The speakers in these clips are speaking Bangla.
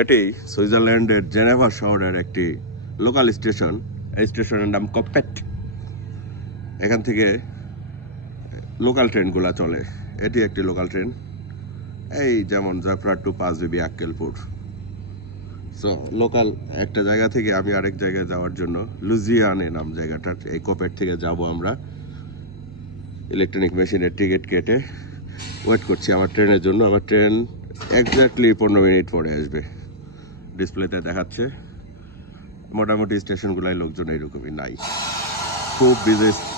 এটি সুইজারল্যান্ডের জেনেভা শহরের একটি লোকাল স্টেশন। এই স্টেশনের নাম কপেট। এখান থেকে লোকাল ট্রেনগুলো চলে। এটি একটি লোকাল ট্রেন, এই যেমন জাফরাট to Panchbibi Akkelpur. So local একটা জায়গা থেকে আমি আরেক জায়গায় যাওয়ার জন্য, লুজিয়ানে নাম জায়গাটার, এই কপেট থেকে যাব আমরা। ইলেকট্রনিক মেশিনের টিকিট কেটে ওয়েট করছি আমার ট্রেনের জন্য। আমার ট্রেন এক্স্যাক্টলি 15 মিনিট পরে আসবে। ডিসপ্লেতে দেখাচ্ছে। মোটামুটি স্টেশনগুলোয় লোকজন এইরকমই নাই।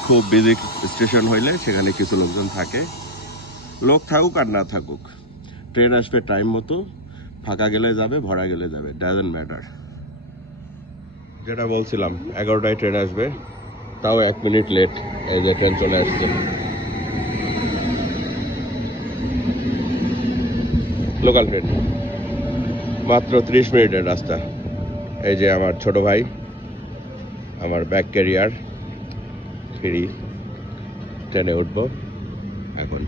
খুব বিজি স্টেশন হইলে সেখানে কিছু লোকজন থাকে। লোক থাকুক আর না থাকুক, ট্রেন আসবে টাইম মতো। ফাঁকা গেলে যাবে, ভরা গেলে যাবে, ডাজন্ট ম্যাটার। যেটা বলছিলাম 11টায় ট্রেন আসবে, তাও 1 মিনিট লেট। এই যে ট্রেন চলে আসছে, লোকাল ট্রেন, মাত্র 30 মিনিটের রাস্তা। এই যে আমার ছোট ভাই, আমার ব্যাগ ক্যারিয়ার, ফ্রি ট্রেনে উঠবো এখন।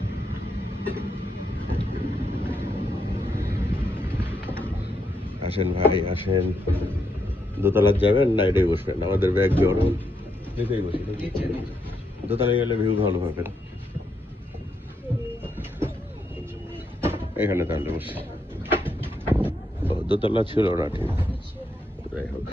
আসেন ভাই আসেন। দোতলায় যাবেন না এটাই বসবেন? আমাদের ব্যাগ জড়, নিচেই বসি। দোতলায় গেলে ভিউ ভালো হবে না, এখানে তাহলে বসি। দোতলা ছিল না ঠিক, যাই হোক।